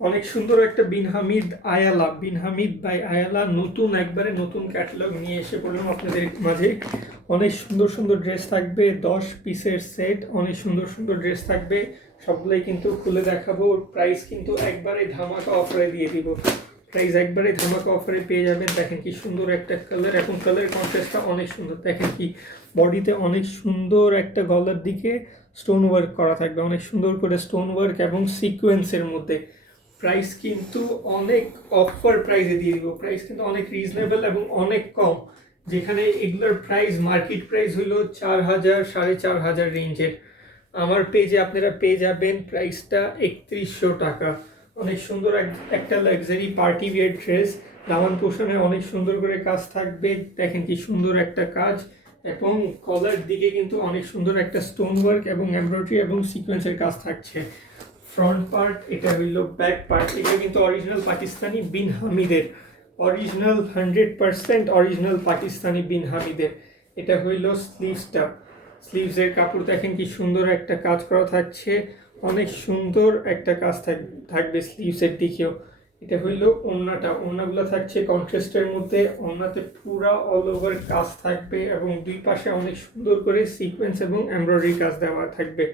অনেক সুন্দর একটা বিন হামিদ বাই আয়ালা নতুন একবারে নতুন ক্যাটালগ নিয়ে এসে পড়লাম আপনাদের মাঝে। অনেক সুন্দর সুন্দর ড্রেস থাকবে, 10 পিসের সেট, অনেক সুন্দর সুন্দর ড্রেস থাকবে, সবগুলোই কিন্তু খুলে দেখাবো। প্রাইস কিন্তু একবারে ধামাকা অফারে দিয়ে দিব, প্রাইস একবারে ধামাকা অফারে পেয়ে যাবেন। দেখেন কি সুন্দর একটা কালার, এখন কালার কন্ট্রাস্টটা অনেক সুন্দর। দেখেন কি বডিতে অনেক সুন্দর একটা গলার দিকে স্টোন ওয়ার্ক করা থাকবে, অনেক সুন্দর করে স্টোন ওয়ার্ক এবং সিকোয়েন্সের মধ্যে। প্রাইস কিন্তু অনেক অফার প্রাইসে দিয়ে দিব, প্রাইস কিন্তু অনেক রিজনেবল এবং অনেক কম। যেখানে এগুলোর প্রাইস মার্কেট প্রাইস হলো 4,000 4,500 রেঞ্জের, আমার পেজে আপনারা পেয়ে যাবেন প্রাইসটা 3100 টাকা। অনেক সুন্দর একটা লাক্সারি পার্টি ওয়্যার ড্রেস, দামান পোষণে অনেক সুন্দর করে কাজ থাকবে। দেখেন কি সুন্দর একটা কাজ, এবং কলার দিকে কিন্তু অনেক সুন্দর একটা স্টোন ওয়ার্ক এবং এমব্রয়ডারি এবং সিকোয়েন্সের কাজ থাকছে। ফ্রন্ট পার্ট, এটা হইল ব্যাক পার্ট, এটা কিন্তু অরিজিনাল পাকিস্তানি বিন হামিদের, অরিজিনাল 100% অরিজিনাল পাকিস্তানি বিন হামিদের। এটা হইল স্লিভসটা, স্লিভসের কাপড় দেখেন কি সুন্দর একটা কাজ করা থাকছে, অনেক সুন্দর একটা কাজ থাকবে স্লিভসের দিকেও। এটা হইল ওড়নাটা, ওড়নাগুলো থাকছে কন্ট্রাস্টের মধ্যে, ওড়নাতে পুরা অল ওভার কাজ থাকবে এবং দুই পাশে অনেক সুন্দর করে সিকোয়েন্স এবং এমব্রয়ডারি কাজ দেওয়া থাকবে।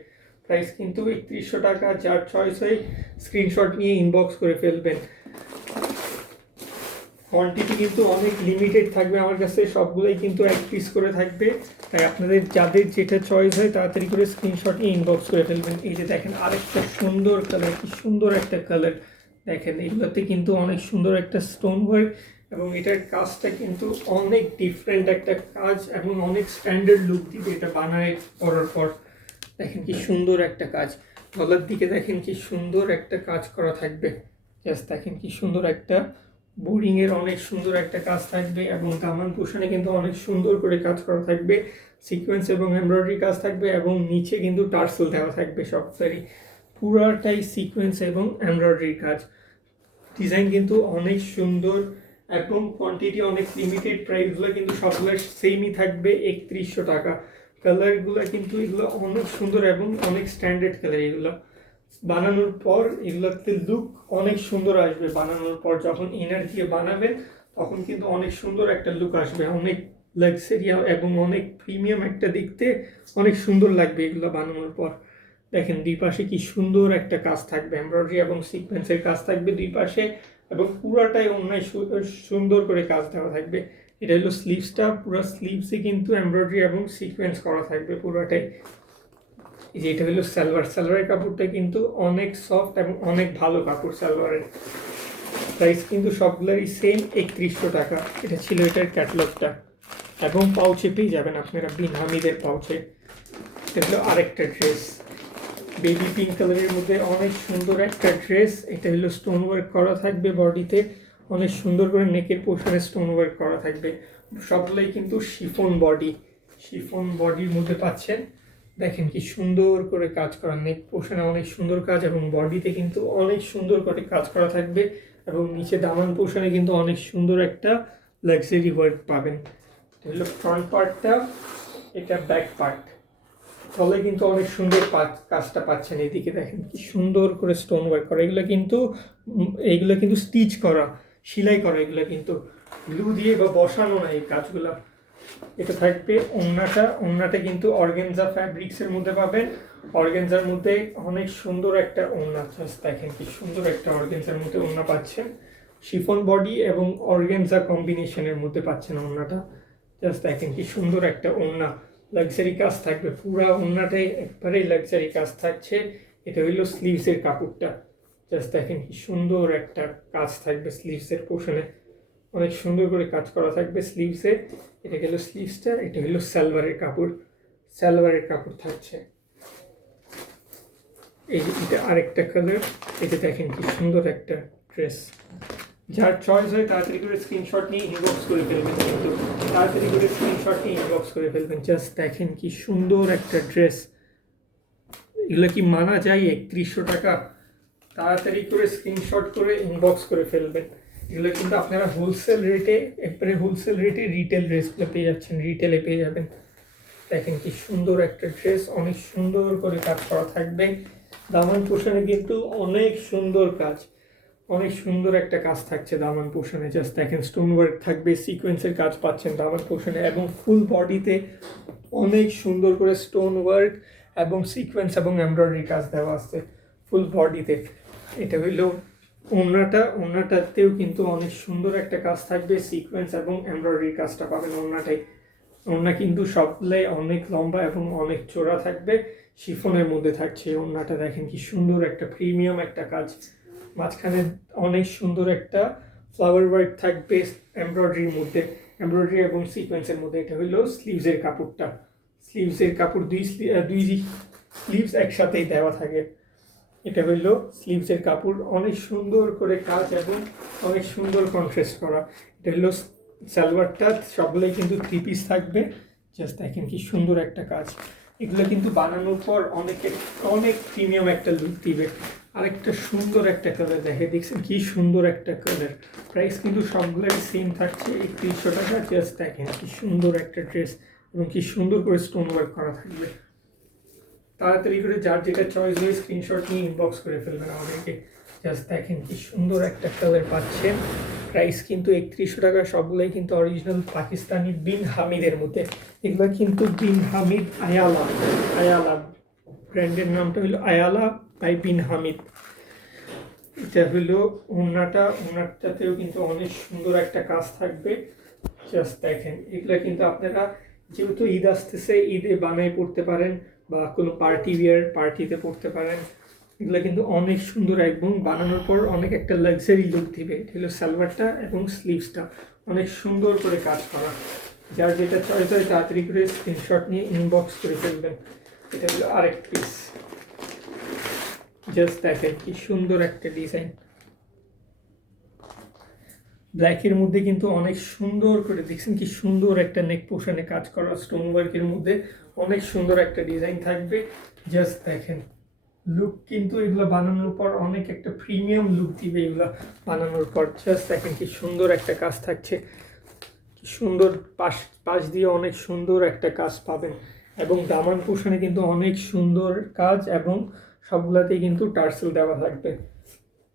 প্রাইস কিন্তু 3100 টাকা, যার চয়েস হয় স্ক্রিনশট নিয়ে ইনবক্স করে ফেলবেন। কোয়ান্টিটি কিন্তু অনেক লিমিটেড থাকবে আমার কাছে, সবগুলোই কিন্তু 1 পিস করে থাকবে, তাই আপনাদের যাদের যেটা চয়েস হয় তাড়াতাড়ি করে স্ক্রিনশট নিয়ে ইনবক্স করে ফেলবেন। এই যে দেখেন আরেকটা সুন্দর কালার, কি সুন্দর একটা কালার, দেখেন এগুলোতে কিন্তু অনেক সুন্দর একটা স্টোন ওয়ার্ক এবং এটার কাজটা কিন্তু অনেক ডিফারেন্ট একটা কাজ এবং অনেক স্ট্যান্ডার্ড লুক দিবে এটা বানায় করার পর। দেখেন কি সুন্দর একটা কাজ, গলার দিকে দেখেন কি সুন্দর একটা কাজ করা থাকবে, জাস্ট দেখেন কি সুন্দর একটা বোরিংয়ের অনেক সুন্দর একটা কাজ থাকবে এবং দামান পোষণে কিন্তু অনেক সুন্দর করে কাজ করা থাকবে, সিকোয়েন্স এবং এমব্রয়ডারি কাজ থাকবে এবং নিচে কিন্তু টার্সেল দেওয়া থাকবে সবটাই, পুরাটাই সিকোয়েন্স এবং এমব্রয়ডারি কাজ। ডিজাইন কিন্তু অনেক সুন্দর এবং কোয়ান্টিটি অনেক লিমিটেড, প্রাইসগুলো কিন্তু সবগুলো সেমই থাকবে 3100 টাকা। কালারগুলো কিন্তু এগুলো অনেক সুন্দর এবং অনেক স্ট্যান্ডার্ড কালার, এগুলো বানানোর পর এগুলোতে লুক অনেক সুন্দর আসবে। বানানোর পর যখন ইনার দিয়ে বানাবেন তখন কিন্তু অনেক সুন্দর একটা লুক আসবে, অনেক লাক্সারিয়া এবং অনেক প্রিমিয়াম একটা দেখতে অনেক সুন্দর লাগবে এগুলো বানানোর পর। দেখেন দুই পাশে কি সুন্দর একটা কাজ থাকবে, এমব্রয়ডারি এবং সিকোয়েন্সের কাজ থাকবে দুই পাশে এবং পুরাটাই অন্যায় সুন্দর করে কাজ দেওয়া থাকবে। এটা হলো স্লিভসটা, পুরো স্লিভসে কিন্তু এমব্রয়ডারি এবং সিকোয়েন্স করা থাকবে পুরোটাই। যে এটা হলো সালোয়ার, সালোয়ারের কাপড়টা কিন্তু অনেক সফট এবং অনেক ভালো কাপড় সালোয়ারের। প্রাইস কিন্তু সবগুলোরই সেম 3100 টাকা। এটা ছিল এটার ক্যাটালগটা এবং পাউচে পেয়ে যাবেন আপনারা বিন হামিদের পাউচে। এটা হলো আরেকটা ড্রেস, বেবি পিঙ্ক কালারের মধ্যে অনেক সুন্দর একটা ড্রেস। এটা হলো স্টোন ওয়ার্ক করা থাকবে বডিতে, অনেক সুন্দর করে নেকের পোর্শনে স্টোন ওয়ার্ক করা থাকবে, সবগুলোই কিন্তু শিফন বডি, শিফন বডির মধ্যে পাচ্ছেন। দেখেন কি সুন্দর করে কাজ করা, নেক পোর্শনে অনেক সুন্দর কাজ এবং বডিতে কিন্তু অনেক সুন্দর করে কাজ করা থাকবে এবং নিচে দামান পোর্শনে কিন্তু অনেক সুন্দর একটা লাক্সারি ওয়ার্ক পাবেন। এটা হলো ফ্রন্ট পার্টটা, এটা ব্যাক পার্ট। তলে কিন্তু অনেক সুন্দর কাজটা পাচ্ছেন, এদিকে দেখেন কি সুন্দর করে স্টোন ওয়ার্ক করা, এইগুলো কিন্তু স্টিচ করা, সেলাই করা, এগুলো কিন্তু গ্লু দিয়ে বা বসানো না এই কাজগুলো। এটা থাকবে ওড়নাটা, ওড়নাটা কিন্তু অর্গানজা ফ্যাব্রিক্সের মধ্যে পাবেন, অর্গানজার মধ্যে অনেক সুন্দর একটা ওড়না, জাস্ট দেখেন কি সুন্দর একটা অর্গানজার মধ্যে ওড়না পাচ্ছেন, শিফন বডি এবং অর্গানজা কম্বিনেশনের মধ্যে পাচ্ছেন ওড়নাটা, জাস্ট দেখেন কি সুন্দর একটা ওড়না, লাক্সারি কাজ থাকবে পুরা ওড়নাটাই, একবারেই লাক্সারি কাজ থাকছে। এটা হইলো স্লিভসের কাপড়টা, জাস্ট দেখেন কি সুন্দর একটা কাজ থাকবে স্লিভসের পোর্শনে, অনেক সুন্দর করে কাজ করা থাকবে স্লিভসে। এটা গেল স্লিভসটা, এটা হলো সালোয়ারের কাপড়, সালোয়ারের কাপড় থাকছে। এই যে এটা আরেকটা কালার, এটা দেখেন কি সুন্দর একটা ড্রেস, যার চয়েস হয় তাড়াতাড়ি করে স্ক্রিনশট নিয়ে ইনবক্স করে ফেলবেন, কিন্তু তাড়াতাড়ি করে স্ক্রিনশট নিয়ে ইনবক্স করে ফেলবেন। জাস্ট দেখেন কি সুন্দর একটা ড্রেস, এগুলো কি মানা যায় 3100 টাকা? তাড়াতাড়ি করে স্ক্রিনশট করে ইনবক্স করে ফেলবেন। এগুলো কিন্তু আপনারা হোলসেল রেটে, একবারে হোলসেল রেটে রিটেল ড্রেসগুলো পেয়ে যাচ্ছেন, রিটেলে পেয়ে যাবেন। দেখেন কি সুন্দর একটা ড্রেস, অনেক সুন্দর করে কাজ করা থাকবে, দামান পোষণে কিন্তু অনেক সুন্দর কাজ, অনেক সুন্দর একটা কাজ থাকছে দামান পোর্শনে, জাস্ট দেখেন স্টোন ওয়ার্ক থাকবে, সিকোয়েন্সের কাজ পাচ্ছেন দামান পোর্শনে, এবং ফুল বডিতে অনেক সুন্দর করে স্টোন ওয়ার্ক এবং সিকোয়েন্স এবং এমব্রয়ডারি কাজ দেওয়া আছে ফুল বডিতে। এটা হইলো ওড়নাটাতেও কিন্তু অনেক সুন্দর একটা কাজ থাকবে, সিকোয়েন্স এবং এমব্রয়ডারি কাজটা পাবেন ওড়নাটাই। ওড়না কিন্তু সবগুলাই অনেক লম্বা এবং অনেক চওড়া থাকবে, শিফনের মধ্যে থাকছে ওড়নাটা। দেখেন কি সুন্দর একটা প্রিমিয়াম একটা কাজ, মাঝখানে অনেক সুন্দর একটা ফ্লাওয়ার ওয়ার্ক থাকবে এমব্রয়ডারির মধ্যে, এমব্রয়ডারি এবং সিকোয়েন্সের মধ্যে। এটা হলো স্লিভসের কাপড়টা, স্লিভসের কাপড় দুই স্লিভস একসাথেই দেওয়া থাকে। এটা হইল স্লিভসের কাপড়, অনেক সুন্দর করে কাজ এবং অনেক সুন্দর কন্ট্রাস্ট করা। এটা হলো সালোয়ারটা, সবগুলোই কিন্তু 3 পিস থাকবে, জাস্ট দেখেন কি সুন্দর একটা কাজ। এগুলো কিন্তু বানানোর পর অনেক প্রিমিয়াম একটা লুক দিবে। আরেকটা সুন্দর একটা কালার দেখছেন কি সুন্দর একটা কালার। প্রাইস কিন্তু সবগুলোই সেম থাকছে 3100 টাকা। জাস্ট দেখেন কি সুন্দর একটা ড্রেস এবং কি সুন্দর করে স্টোন ওয়ার্ক করা থাকবে। তাড়াতাড়ি করে যার যেটা চয়েস হয়ে স্ক্রিনশট নিয়ে ইনবক্স করে ফেলবেন আমাদেরকে। জাস্ট দেখেন কি সুন্দর একটা কালার পাচ্ছেন। প্রাইস কিন্তু 3100 টাকা। সবগুলোই কিন্তু অরিজিনাল পাকিস্তানি বিন হামিদের মধ্যে। এগুলো কিন্তু বিন হামিদ আয়ালা ব্র্যান্ডের নামটা হলো আয়ালা বাই বিন হামিদ। এটা হলো ওড়নাটাতেও কিন্তু অনেক সুন্দর একটা কাজ থাকবে। জাস্ট দেখেন, এগুলো কিন্তু আপনারা যেহেতু ঈদ আসতেছে, ঈদে বানায় পড়তে পারেন বা কোনো পার্টিতে পড়তে পারেন। এগুলো কিন্তু অনেক সুন্দর এবং বানানোর পর অনেক একটা লাক্সারি লুক দিবে। এটা হলো সালোয়ারটা এবং স্লিভসটা অনেক সুন্দর করে কাজ করা। যার যেটা চয়েস হয় তাড়াতাড়ি করে স্ক্রিনশট নিয়ে ইনবক্স করে ফেলবেন। এটা হলো আরেক পিস, জাস্ট দেখেন কি সুন্দর একটা ডিজাইন। ব্ল্যাকের মধ্যে কিন্তু অনেক সুন্দর করে দেখছেন কি সুন্দর একটা নেক পোর্শনে কাজ করা, স্টোন ওয়ার্কের মধ্যে অনেক সুন্দর একটা ডিজাইন থাকবে। জাস্ট দেখেন লুক কিন্তু এগুলো বানানোর পর অনেক একটা প্রিমিয়াম লুক দিবে এগুলো বানানোর পর। জাস্ট দেখেন কি সুন্দর একটা কাজ থাকছে, কি সুন্দর পাশ দিয়ে অনেক সুন্দর একটা কাজ পাবেন। এবং দামান পোর্শনে কিন্তু অনেক সুন্দর কাজ এবং সবগুলাতেই কিন্তু টার্সেল দেওয়া থাকবে।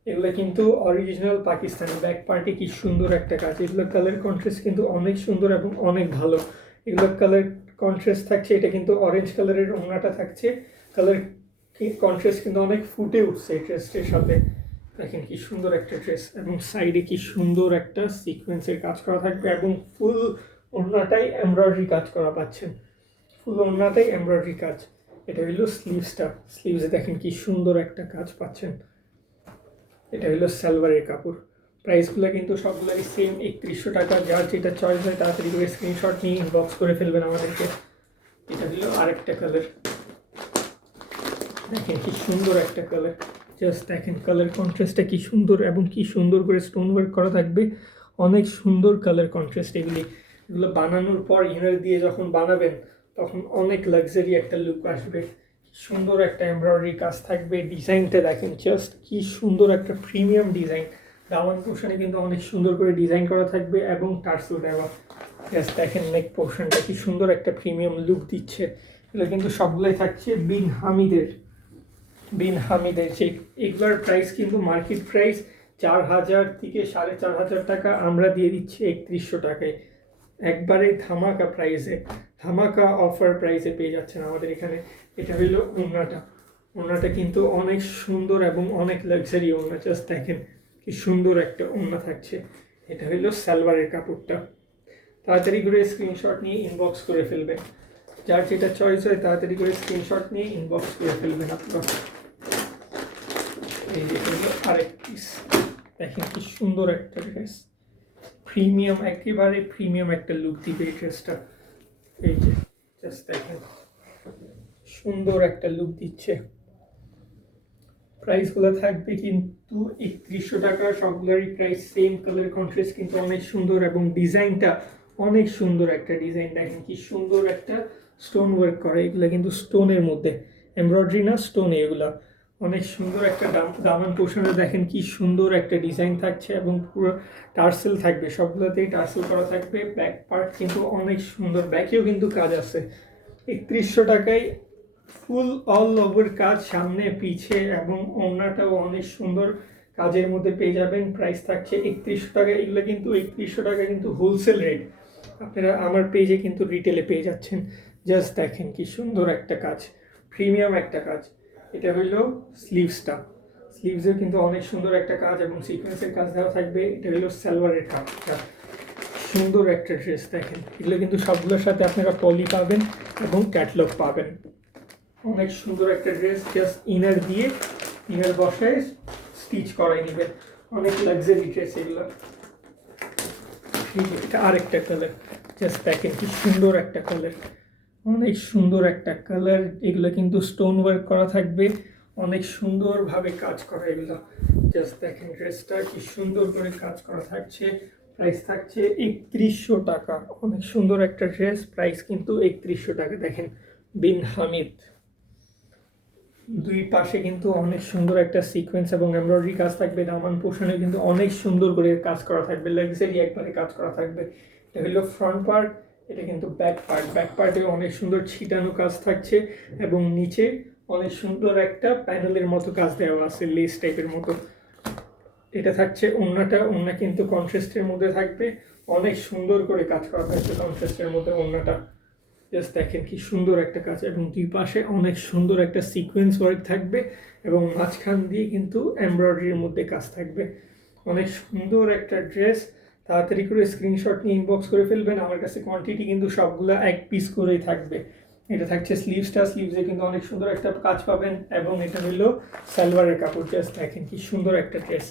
এগুলো কিন্তু অরিজিনাল পাকিস্তানি ব্যাক পার্টি, কি সুন্দর একটা কাজ। এগুলো কালার কন্ট্রাস্ট কিন্তু অনেক সুন্দর এবং অনেক ভালো। এগুলো কালার কন্ট্রাস্ট থাকছে, এটা কিন্তু অরেঞ্জ কালারের ওড়নাটা থাকছে, কালার কন্ট্রাস্ট কিন্তু অনেক ফুটে উঠছে এই ড্রেসটির সাথে। দেখেন কি সুন্দর একটা ড্রেস এবং সাইডে কি সুন্দর একটা সিকোয়েন্সের কাজ করা থাকবে এবং ফুল ওড়নাটাই এমব্রয়ডারি কাজ করা পাচ্ছেন, ফুল ওড়নাটাই এমব্রয়ডারি কাজ। এটা হলো স্লিভসে দেখেন কি সুন্দর একটা কাজ পাচ্ছেন। এটা হলো সালোয়ারের কাপড়। প্রাইসগুলো কিন্তু সবগুলোই সেম 3100 টাকা। যার যেটা চয়েস হয় তাড়াতাড়ি করে স্ক্রিনশট নিয়ে ইনবক্স করে ফেলবেন আমাদেরকে। এটা হলো আরেকটা কালার, দেখেন কি সুন্দর একটা কালার। জাস্ট দেখেন কালার কন্ট্রাস্টটা কি সুন্দর এবং কি সুন্দর করে স্টোন ওয়ার্ক করা থাকবে, অনেক সুন্দর কালার কন্ট্রাস্ট। এগুলো বানানোর পর ইনার দিয়ে যখন বানাবেন তখন অনেক লাক্সারি একটা লুক আসবে। সুন্দর একটা এমব্রয়ডারি কাজ থাকবে, ডিজাইনটা দেখেন জাস্ট কি সুন্দর একটা প্রিমিয়াম ডিজাইন। দামান পোর্শনে কিন্তু অনেক সুন্দর করে ডিজাইন করা থাকবে এবং টার্সেল দেওয়া। জাস্ট দেখেন নেক পোর্শনটা কি সুন্দর একটা প্রিমিয়াম লুক দিচ্ছে। এগুলো কিন্তু সবগুলোই থাকছে বিন হামিদের। সেই এগুলোর প্রাইস কিন্তু মার্কেট প্রাইস 4000 থেকে 4500 টাকা, আমরা দিয়ে দিচ্ছি 3100 টাকায়। একবারে ধামাকা অফার প্রাইসে পেয়ে যাচ্ছেন আমাদের এখানে। এটা হলো ওড়নাটা কিন্তু অনেক সুন্দর এবং অনেক লাক্সারি ওড়না। জাস্ট দেখেন কি সুন্দর একটা ওড়না থাকছে। এটা হলো সালোয়ারের কাপড়টা। তাড়াতাড়ি করে স্ক্রিনশট নিয়ে ইনবক্স করে ফেলবেন। যার যেটা চয়েস হয় তাড়াতাড়ি করে স্ক্রিনশট নিয়ে ইনবক্স করে ফেলবেন আপনারা। এই যে হলো আরেক পিস, দেখেন কি সুন্দর একটা ড্রেস, প্রিমিয়াম, একেবারে প্রিমিয়াম একটা লুক দিবে এই ড্রেসটা। এই যে জাস্ট দেখেন সুন্দর একটা লুক দিচ্ছে। প্রাইসগুলো থাকবে কিন্তু 3100 টাকা। সবগুলোরই প্রাইস সেম, কালার কন্ট্রাস্ট কিন্তু অনেক সুন্দর এবং ডিজাইনটা অনেক সুন্দর একটা ডিজাইন। দেখেন কি সুন্দর একটা স্টোন ওয়ার্ক করা, এগুলো কিন্তু স্টোনের মধ্যে, এমব্রয়ডারি না স্টোন। এগুলা অনেক সুন্দর একটা দামান পোর্শনে দেখেন কি সুন্দর একটা ডিজাইন থাকছে এবং পুরো টার্সেল থাকবে, সবগুলোতেই টার্সেল করা থাকবে। ব্যাক পার্ট কিন্তু অনেক সুন্দর, ব্যাকেও কিন্তু কাজ আছে। 3100 টাকায় ফুল অল ওভার কাজ, সামনে পিছে এবং ওড়নাটাও অনেক সুন্দর কাজের মধ্যে পেয়ে যাবেন। প্রাইস থাকছে 3100 টাকা। এগুলো কিন্তু 3100 টাকা কিন্তু হোলসেল রেট, আপনারা আমার পেজে কিন্তু রিটেলে পেয়ে যাচ্ছেন। জাস্ট দেখেন কি সুন্দর একটা কাজ, প্রিমিয়াম একটা কাজ। এটা হইলো স্লিভসটা, স্লিভসের কিন্তু অনেক সুন্দর একটা কাজ এবং সিকোয়েন্সের কাজ দেওয়া থাকবে। এটা হলো সালোয়ারের কাজটা, সুন্দর একটা ড্রেস দেখেন। এগুলো কিন্তু সবগুলোর সাথে আপনারা পলি পাবেন এবং ক্যাটলগ পাবেন। অনেক সুন্দর একটা ড্রেস, জাস্ট ইনার দিয়ে ইনার বসায় স্টিচ করাই নেবেন। অনেক লাক্সারি ড্রেস এগুলো। এটা আরেকটা কালার, জাস্ট দেখেন কি সুন্দর একটা কালার, অনেক সুন্দর একটা কালার। এগুলো কিন্তু স্টোন ওয়ার্ক করা থাকবে, অনেক সুন্দরভাবে কাজ করা এগুলো। জাস্ট দেখেন ড্রেসটা কি সুন্দর করে কাজ করা থাকছে। প্রাইস থাকছে 3100 টাকা। অনেক সুন্দর একটা ড্রেস, প্রাইস কিন্তু 3100 টাকা। দেখেন বিন হামিদ, দুই পাশে কিন্তু অনেক সুন্দর একটা সিকোয়েন্স এবং এমব্রয়ডারি কাজ থাকবে। দামান পোর্শনে কিন্তু অনেক সুন্দর করে কাজ করা থাকবে, লাক্সারি একবারে কাজ করা থাকবে। এটা হলো ফ্রন্ট পার্ট, এটা কিন্তু ব্যাক পার্ট। ব্যাক পার্টে অনেক সুন্দর ছিটানো কাজ থাকছে এবং নিচে অনেক সুন্দর একটা প্যানেলের মতো কাজ দেওয়া আছে, লেস টাইপের মতো। এটা থাকছে ওড়নাটা, ওড়না কিন্তু কন্ট্রাস্টের মধ্যে থাকবে, অনেক সুন্দর করে কাজ করা থাকবে কন্ট্রাস্টের মধ্যে ওড়নাটা। জাস্ট দেখেন কি সুন্দর একটা কাজ এবং দুই পাশে অনেক সুন্দর একটা সিকোয়েন্স ওয়ার্ক থাকবে এবং মাঝখান দিয়ে কিন্তু এমব্রয়ডারির মধ্যে কাজ থাকবে। অনেক সুন্দর একটা ড্রেস, তাড়াতাড়ি করে স্ক্রিনশট নিয়ে ইনবক্স করে ফেলবেন। আমার কাছে কোয়ান্টিটি কিন্তু সবগুলো এক পিস করেই থাকবে। এটা থাকছে স্লিভসটা, স্লিভসে কিন্তু অনেক সুন্দর একটা কাজ পাবেন এবং এটা হলো সালোয়ারের কাপড়। জাস্ট দেখেন কি সুন্দর একটা ড্রেস।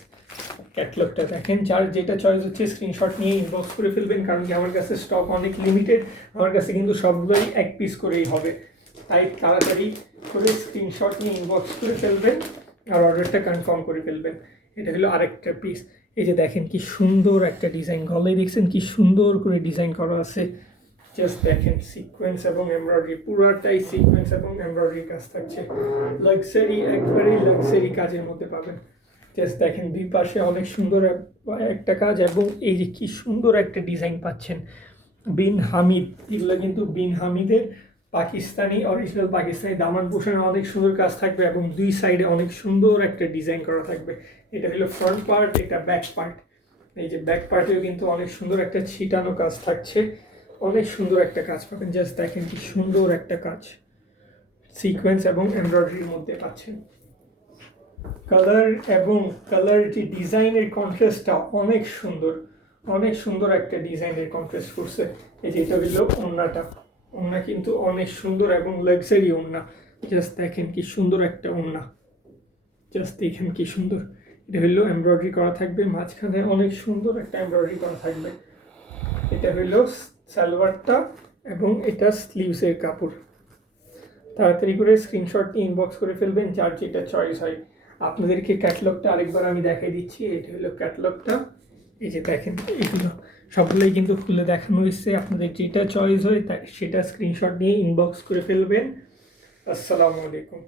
ক্যাটলগটা দেখেন, যার যেটা চয়েস হচ্ছে স্ক্রিনশট নিয়ে ইনবক্স করে ফেলবেন, কারণ কি আমার কাছে স্টক অনেক লিমিটেড। আমার কাছে কিন্তু সবগুলোই এক পিস করেই হবে, তাই তাড়াতাড়ি করে স্ক্রিনশট নিয়ে ইনবক্স করে ফেলবেন আর অর্ডারটা কনফার্ম করে ফেলবেন। এটা হলো আরেকটা পিস। এই যে দেখেন কি সুন্দর একটা ডিজাইন, গলায় দেখছেন কি সুন্দর করে ডিজাইন করা আছে। জাস্ট দেখেন সিকোয়েন্স এবং এমব্রয়ডারি, পুরাটাই সিকোয়েন্স এবং এমব্রয়ডারি কাজ থাকছে। লাক্সারি, একবারেই লাক্সারি কাজের মধ্যে পাবেন। জাস্ট দেখেন দুই পাশে অনেক সুন্দর একটা কাজ এবং এই যে কি সুন্দর একটা ডিজাইন পাচ্ছেন। বিন হামিদ, এগুলো কিন্তু বিন হামিদের পাকিস্তানি, অরিজিনাল পাকিস্তানি দামান পোশানে অনেক সুন্দর কাজ থাকবে এবং দুই সাইডে অনেক সুন্দর একটা ডিজাইন করা থাকবে। এটা হলো ফ্রন্ট পার্ট, এটা ব্যাক পার্ট। এই যে ব্যাক পার্টেও কিন্তু অনেক সুন্দর একটা ছিটানো কাজ থাকছে, অনেক সুন্দর একটা কাজ পাবেন। জাস্ট দেখেন কি সুন্দর একটা কাজ, সিকোয়েন্স এবং এমব্রয়ডারির মধ্যে পাচ্ছেন। কালার এবং কালার যে ডিজাইনের কন্ট্রাস্টটা অনেক সুন্দর, অনেক সুন্দর একটা ডিজাইনের কন্ট্রাস্ট করছে। এই যে এটা হলো ওড়নাটা, ওড়না কিন্তু অনেক সুন্দর এবং লাক্সারি ওড়না। জাস্ট দেখেন কি সুন্দর একটা ওড়না, জাস্ট দেখেন কি সুন্দর। এটা হলো এমব্রয়ডারি করা থাকবে, মাঝখানে অনেক সুন্দর একটা এমব্রয়ডারি করা থাকবে। এটা হলো সালোয়ারটা এবং এটা স্লিভসের কাপড়। তাড়াতাড়ি করে স্ক্রিনশট ইনবক্স করে ফেলবেন, যার যেটা চয়েস হয়। আপনাদেরকে ক্যাটালগটা আরেকবার আমি দেখাই দিচ্ছি। এটা হলো ক্যাটালগটা, এই যে দেখেন এগুলো সবগুলোই কিন্তু খুলে দেখানো হয়েছে। আপনাদের যেটা চয়েস হয় সেটা স্ক্রিনশট নিয়ে ইনবক্স করে ফেলবেন। আসসালামু আলাইকুম।